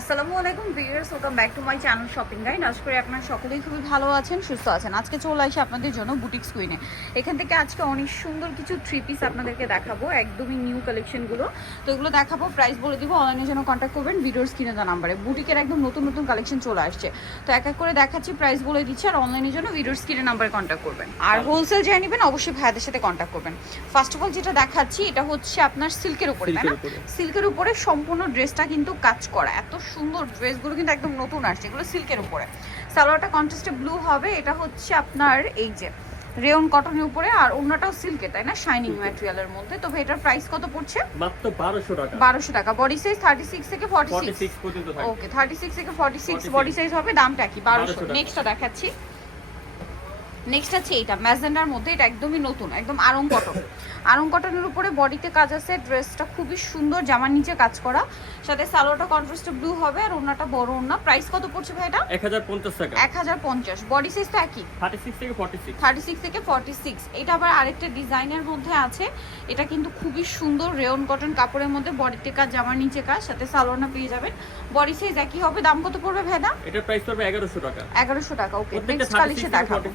আসসালামু আলাইকুম viewers, welcome back to my channel shopping guide. আশা করি আপনারা সকলেই খুবই ভালো আছেন, সুস্থ আছেন। আজকে চলে আসি আপনাদের জন্য বুটিক্স কুইনে। এখান থেকে আজকে অনেক সুন্দর কিছু থ্রি পিস আপনাদেরকে দেখাবো, একদমই নিউ কালেকশনগুলো। তো এগুলো দেখাবো, প্রাইস বলে দিব, অনলাইনের জন্য কন্ট্যাক্ট করবেন ভিডিওর স্ক্রিনে দেওয়া নাম্বারে। বুটিকের একদম নতুন নতুন কালেকশন চলে আসছে, তো এক এক করে দেখাচ্ছি, প্রাইস বলে দিচ্ছি, আর অনলাইনের জন্য ভিডিওর স্ক্রিনে নাম্বারে কন্ট্যাক্ট করবেন। আর হোলসেল যাই নেবেন অবশ্যই ভাইয়াদের সাথে কন্ট্যাক্ট করবেন। ফার্স্ট অফ অল যেটা দেখাচ্ছি, এটা হচ্ছে আপনার সিল্কের উপরে, তাই না? সিল্কের উপরে সম্পূর্ণ ড্রেসটা কিন্তু কাজ করা, এত সুন্দর ড্রেসগুলো কিন্তু একদম নতুন আসছে, এগুলো সিল্কের উপরে। সালোয়ারটা কন্ট্রাস্টে ব্লু হবে, এটা হচ্ছে আপনার এই যে রেয়ন কটনের উপরে, আর অন্যটাও সিল্কে, তাই না, শাইনিং ম্যাটেরিয়ালের মধ্যে। তো এটার প্রাইস কত পড়ছে? মাত্র 1200 টাকা। 1200 টাকা। বডি সাইজ 36 থেকে 46 পর্যন্ত থাকে। ওকে, 36 থেকে 46 বডি সাইজ হবে, দামটা কি 1200। নেক্সটটা দেখাচ্ছি, নেক্সট আছে এইটা ম্যাজেন্ডার মধ্যে, এটা একদমই নতুন, একদম আরং কটন। আরং কটনের উপরে বডিতে কাজ আছে, ড্রেসটা খুবই সুন্দর, জামার নিচে কাজ করা, সাথে সালোয়ারটা কন্ট্রাস্টে ব্লু হবে, আর ওন্নাটা বড় ওন্না। প্রাইস কত পড়ছে ভাই এটা? 1050 টাকা। 1050। বডি সাইজ তো একই, 36 থেকে 46। 36 থেকে 46। এটা আবার আরেকটা ডিজাইনের মধ্যে আছে, এটা কিন্তু খুবই সুন্দর, রেয়ন কটন কাপড়ের মধ্যে, বডিতে কাজ, জামার নিচে কাজ, সাথে সালোয়ারটা পেয়ে যাবেন। বডি সাইজ একই হবে। দাম কত পড়বে ভাই এটা? এটার প্রাইস পড়বে 1100 টাকা। 1100 টাকা। ওকে, নেক্সট কালেকশন দেখাবো।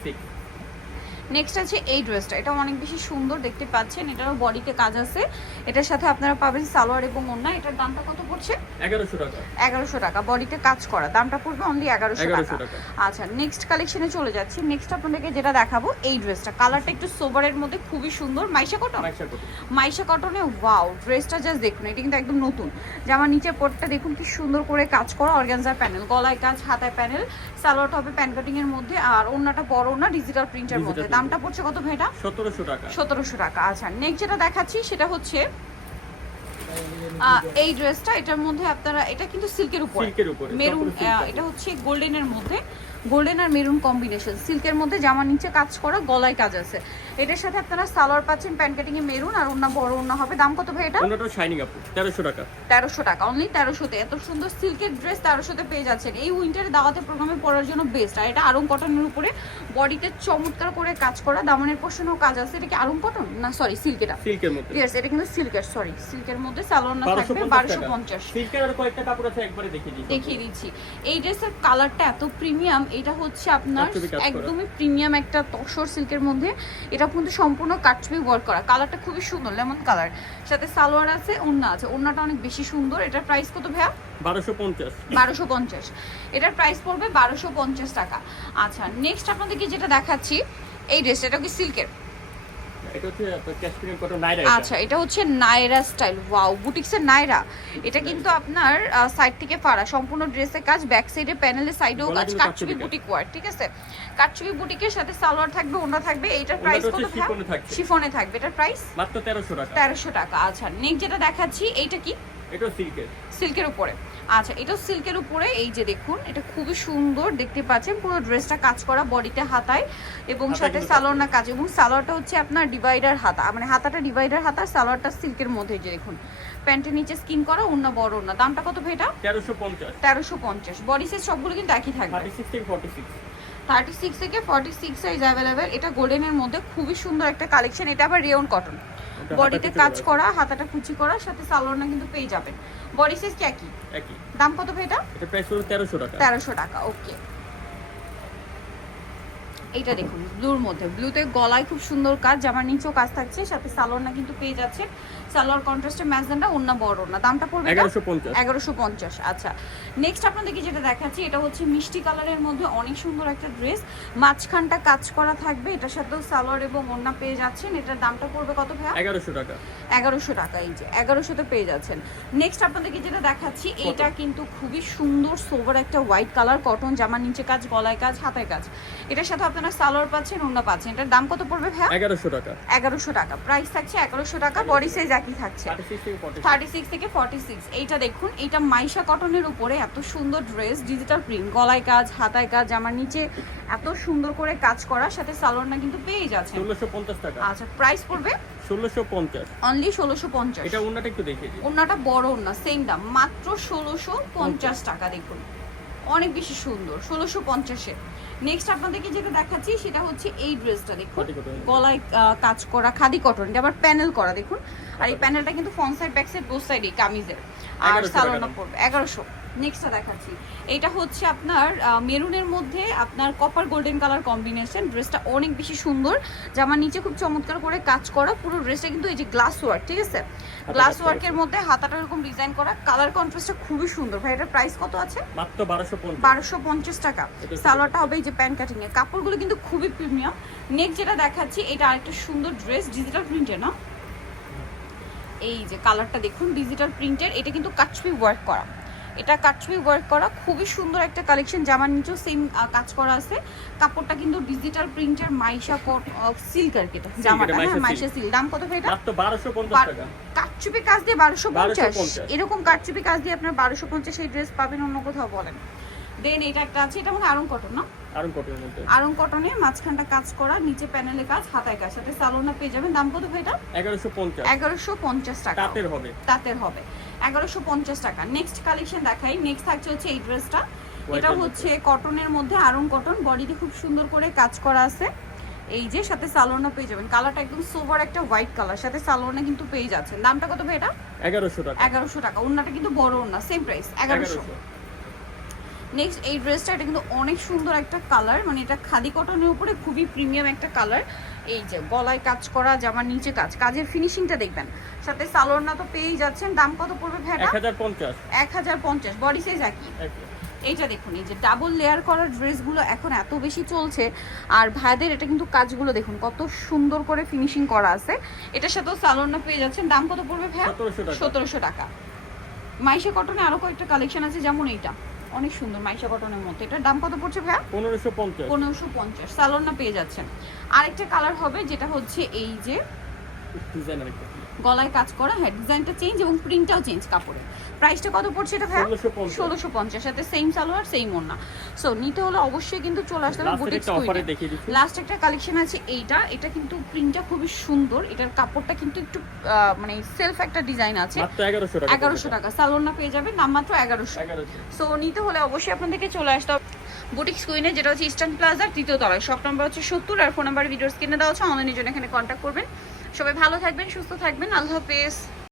নেক্সট আছে এই ড্রেসটা, এটা অনেক বেশি সুন্দর, দেখতে পাচ্ছেন, এটারও বডিতে কাজ আছে। এটার সাথে আপনারা পাবেন সালোয়ার এবং ওড়না। এটার দামটা কত পড়ছে? 1100 টাকা। 1100 টাকা। বডিতে কাজ করা, দামটা পড়বে অনলি 1100 টাকা। আচ্ছা, নেক্সট কালেকশনে চলে যাচ্ছি। নেক্সট আপনাদেরকে যেটা দেখাবো, এই ড্রেসটা, কালারটা একটু সোবারের মধ্যে, খুবই সুন্দর, মাইশা কটন। মাইশা কটনে ওয়াও, ড্রেসটা জাস্ট দেখুন, এটা কিন্তু একদম নতুন। জামার নিচের পটটা দেখুন কি সুন্দর করে কাজ করা, অর্গানজার প্যানেল, গলায় কাজ, হাতায় প্যানেল, সালোয়ারটা হবে প্যান কাটিং এর মধ্যে, আর ওড়নাটা বড় ওড়না, ডিজিটাল প্রিন্টের মধ্যে। দামটা পড়ছে কত ভাইটা? 1700 টাকা। 1700 টাকা। আচ্ছা, নেক্সট যেটা দেখাচ্ছি সেটা হচ্ছে এই ড্রেসটা, এটার মধ্যে আপনারা, এটা কিন্তু সিল্কের উপরে, মেরুন, এটা হচ্ছে গোল্ডেনের মধ্যে, গোল্ডেন আর মেরুন কম্বিনেশন, সিল্কের মধ্যে, জামার নিচে কাজ করা, গলায় কাজ আছে। এটার সাথে আপনারা সালোয়ার পাচ্ছেন প্যান কাটিং এ মেরুন, আর ওন্না বড় ওন্না হবে। দাম কত ভাই এটা? ওন্নাটা শাইনিং আপু 1300 টাকা। 1300 টাকা, অনলি 1300 তে এত সুন্দর সিল্কের ড্রেস 1300 তে পেয়ে যাচ্ছেন। এই উইন্টারে দাওয়াতে প্রোগ্রামে পরার জন্য বেস্ট। আর এটা আরং কটনের উপরে, বডিতে চমৎকার করে কাজ করা, দামানের পোর্শনেও কাজ আছে। এটা কি আরং কটন না, সরি সিল্ক, এটা সিল্কের মধ্যে। यस, এটা কিন্তু সিল্কের, সরি সিল্কের মধ্যে। সালোয়ার না থাকবে 1250। সিল্কের আর কয়েকটা কাপড় আছে, একবারে দেখিয়ে দিচ্ছি। এই ড্রেসের কালারটা এত প্রিমিয়াম, এটা হচ্ছে আপনার একদমই প্রিমিয়াম একটা তসর সিল্কের মধ্যে, এটা কিন্তু সম্পূর্ণ কাটছবি ওয়ার্ক করা, কালারটা খুবই সুন্দর, লেমন কালার, সাথে সালোয়ার আছে, ওড়না আছে, ওড়নাটা অনেক বেশি সুন্দর। এটার প্রাইস কত ভাইয়া? 1250। 1250। এটার প্রাইস পড়বে 1250 টাকা। আচ্ছা, নেক্সট আপনাদেরকে যেটা দেখাচ্ছি, এই ড্রেসটা, এটা কি সিল্কের? এটা হচ্ছে ক্যাশমিয়ার কটন নাইরা। আচ্ছা, এটা হচ্ছে নাইরা স্টাইল, ওয়াও, বুটিক্সের নাইরা। এটা কিন্তু আপনার সাইড থেকে ফাড়া, সম্পূর্ণ ড্রেসে কাজ, ব্যাক সাইডে প্যানেলে সাইডেও কাজ, কাটছবি বুটিক ওয়ার, ঠিক আছে? কাটছবি বুটিকের সাথে সালোয়ার থাকবে, ওড়না থাকবে। এইটার প্রাইস কত? শিফনে থাকবে। এটার প্রাইস মাত্র 1300 টাকা। 1300 টাকা। আচ্ছা, নেক্সট যেটা দেখাচ্ছি, এইটা কি? এটা সিল্কের। সিল্কের উপরে। আচ্ছা, এটাও সিল্কের উপরে, এই যে দেখুন, এটা খুবই সুন্দর, দেখতে পাচ্ছেন, পুরো ড্রেসটা কাজ করা, বডিতে হাতায় এবং সাথে সালোয়ার না কাজ, এবং সালোয়ারটা হচ্ছে আপনার ডিভাইডার হাতা, মানে হাতাটা ডিভাইডার হাতা, সালোয়ারটা সিল্কের মধ্যে, যে দেখুন, প্যান্টের নিচে স্কিন করা, ওড়না বড় ওড়না। দামটা কত ভাই এটা? 1350। 1350। বডি সাইজ সবগুলো কিন্তু একই থাকবে, 36 থেকে 46। 36 থেকে 46 সাইজ অ্যাভেলেবেল। এটা গোল্ডেনের মধ্যে খুবই সুন্দর একটা কালেকশন। এটা আবার রেয়ন কটন, বডিতে কাজ করা, হাতাটা কুচি করা, সাথে সালোয়ারটা কিন্তু পেয়ে যাবেন। বডি সাইজ কি একই? একই। দাম কত ভাই এটা? এটা প্রাইস হলো 1300 টাকা। 1300 টাকা। ওকে, এইটা দেখুন, ব্লুর মধ্যে, ব্লুতে গলায় খুব সুন্দর কাজ, জামার নিচেও কাজ থাকছে, সাথে সালোয়ার না কিন্তু পেয়ে যাচ্ছে, সালোয়ার কন্ট্রাস্টে ম্যাজেন্ডা, ওন্না বড় ওন্না। দামটা পড়বে 1150। 1150। আচ্ছা, নেক্সট আপনাদেরকে যেটা দেখাচ্ছি, এটা হচ্ছে মিষ্টি কালারের মধ্যে অনেক সুন্দর একটা ড্রেস, মাঝখানটা কাজ করা থাকবে, এটার সাথেও সালোয়ার এবং ওন্না পেয়ে যাচ্ছেন। এটার দামটা পড়বে কত ভাইয়া? 1100 টাকা। 1100 টাকা। এই যে 1100 তে পেয়ে যাচ্ছেন। নেক্সট আপনাদেরকে যেটা দেখাচ্ছি, এইটা কিন্তু খুবই সুন্দর সোবার একটা হোয়াইট কালার, কটন, জামার নিচে কাজ, গলায় কাজ, হাতায় কাজ। এটার সাথে আপনারা সালোয়ার পাচ্ছেন, ওড়না পাচ্ছেন। এটার দাম কত পড়বে ভাইয়া? 1100 টাকা। 1100 টাকা। প্রাইস থাকছে 1100 টাকা। বডি সাইজ একই থাকছে, 36 থেকে 46। এইটা দেখুন, এইটা মাইশা কটনের উপরে এত সুন্দর ড্রেস, ডিজিটাল প্রিন্ট, গলায় কাজ, হাতায় কাজ, জামার নিচে এত সুন্দর করে কাজ করা, সাথে সালোয়ারটা কিন্তু পেয়ে যাচ্ছে 1650 টাকা। আচ্ছা, প্রাইস পড়বে 1650। অনলি 1650। এটা ওন্নাটা একটু দেখিয়ে দিই। ওন্নাটা বড় ওন্না, সেম দাম, মাত্র 1650 টাকা। দেখুন, অনেক বেশি সুন্দর, 1650-এ। নেক্সট আপনাদেরকে যেটা দেখাচ্ছি, সেটা হচ্ছে এই ড্রেসটা দেখুন, গলায় কাজ করা, খাদি কটন, এটা আবার প্যানেল করা, দেখুন। আর এই প্যানেলটা কিন্তু front side back side both সাইডে কামিজের, আর সালোয়ারটা পড়বে 1100। নেক্সটটা দেখাচ্ছি, এটা হচ্ছে আপনার মেরুনের মধ্যে আপনার কপার গোল্ডেন কালার কম্বিনেশন। ড্রেসটা অনেক বেশি সুন্দর, জামার নিচে খুব চমৎকার করে কাজ করা, পুরো ড্রেসটা কিন্তু এই যে গ্লাস ওয়ার্ক, ঠিক আছে, গ্লাস ওয়ার্কের মধ্যে হাতাটা এরকম ডিজাইন করা, কালার কন্ট্রাস্টটা খুবই সুন্দর। ভাই এটার প্রাইস কত আছে? মাত্র 1250 1250 টাকা। সালোয়ারটা হবে এই যে প্যান্ট কাটিং এর, কাপড়গুলো কিন্তু খুবই প্রিমিয়াম। নেক্সট যেটা দেখাচ্ছি, এটা আরেকটা সুন্দর ড্রেস, ডিজিটাল প্রিন্টের না, এই যে কালারটা দেখুন, ডিজিটাল প্রিন্টের, এটা কিন্তু কাটছবি ওয়ার্ক করা, এটা কাটছবি ওয়ার্ক করা, খুবই সুন্দর একটা কালেকশন। জামার নিচেও সেম কাজ করা আছে, কাপড়টা কিন্তু ডিজিটাল প্রিন্টের মাইশা সিল্ক আর কি, এটা জামাটা হ্যাঁ মাইশা সিল্ক। দাম কত ভাই এটা? মাত্র 1250 টাকা। কাটছবি কাজ দিয়ে 1250, 1250 এরকম কাটছবি কাজ দিয়ে আপনার 1250 এই ড্রেস পাবেন অন্য কোথাও বলেন। দেন এটা একটা আছে, এটা মানে আরং কটন না, আরং কটনের মধ্যে, আরং কটনে মাঝখানটা কাজ করা, নিচে প্যানেলে কাজ, হাতায় কাজ, সাথে সালোনা পেয়ে যাবেন। দাম কত ভাই এটা? 1150 1150 টাকা। তাঁতের হবে, তাঁতের হবে 1150 টাকা। নেক্সট কালেকশন দেখাই, নেক্সট থাকছে হচ্ছে এই ড্রেসটা, এটা হচ্ছে কটনের মধ্যে, আরং কটন, বডিতে খুব সুন্দর করে কাজ করা আছে, এই যে সাথে সালোনা পেয়ে যাবেন। কালারটা একদম সোভার একটা হোয়াইট কালার, সাথে সালোনা কিন্তু পেয়ে যাচ্ছেন। দামটা কত ভাই এটা? 1100 টাকা। 1100 টাকা। ওন্নাটা কিন্তু বড় ওন্না, সেম প্রাইস 1100। নেক্সট এই ড্রেসটা, এটা কিন্তু অনেক সুন্দর একটা কালার, মানে এটা খাদি কটনের উপরে খুবই প্রিমিয়াম একটা কালার। এই যে গলায় কাজ করা, জামার নিচে কাজ, কাজের ফিনিশিংটা দেখবেন, সাথে সালোয়ারটা তো পেয়েই যাচ্ছেন। দাম কত পড়বে ভাইটা? 1050 1050। বডি সাইজ একই। এইটা দেখুন, এই যে ডাবল লেয়ার করার ড্রেসগুলো এখন এত বেশি চলছে, আর ভাইদের এটা কিন্তু কাজগুলো দেখুন কত সুন্দর করে ফিনিশিং করা আছে। এটার সাথেও সালোয়ারটা পেয়ে যাচ্ছেন। দাম কত পড়বে ভাইয়া? 1700 টাকা। মাইশা কটনে আরো কয়েকটা কালেকশন আছে, যেমন এইটা অনেক সুন্দর মাইশা কটনের মধ্যে, এটার দাম কত পড়ছে ভাইয়া? 1550। 1550। সালোয়ারটা পেয়ে যাচ্ছেন। আরেকটা কালার হবে, যেটা হচ্ছে এই যে ডিজাইনার একটা গলায় কাজ করা, হ্যাঁ ডিজাইনটা চেঞ্জ এবং প্রিন্টটাও চেঞ্জ কাপড়ের। প্রাইসটা কত পড়ছে এটা ভাইয়া? 1650, সাথে সেম সালোয়ার সেম ওড়না। সো নিতে হলে অবশ্যই কিন্তু চলে আসতে হবে বুটিক স্কুইনে। লাস্ট একটা কালেকশন আছে এইটা, এটা কিন্তু প্রিন্টটা খুবই সুন্দর, এটার কাপড়টা কিন্তু একটু মানে সেলফ একটা ডিজাইন আছে। মাত্র 1100 টাকা। 1100 টাকা। সালোয়ারটা পেয়ে যাবেন, দাম মাত্র 1100। সো নিতে হলে অবশ্যই আপনাদেরকে চলে আসতে হবে বুটিক স্কুইনে, যেটা হচ্ছে ইস্টার্ন প্লাজার 3য় তলায়। শপ নাম্বার হচ্ছে 70, আর ফোন নাম্বার ভিডিওর স্ক্রিনে দেওয়া আছে, অনলাইনের জন্য এখানে কন্ট্যাক্ট করবেন। সবাই ভালো থাকবেন, সুস্থ থাকবেন, আল্লাহ হাফেজ।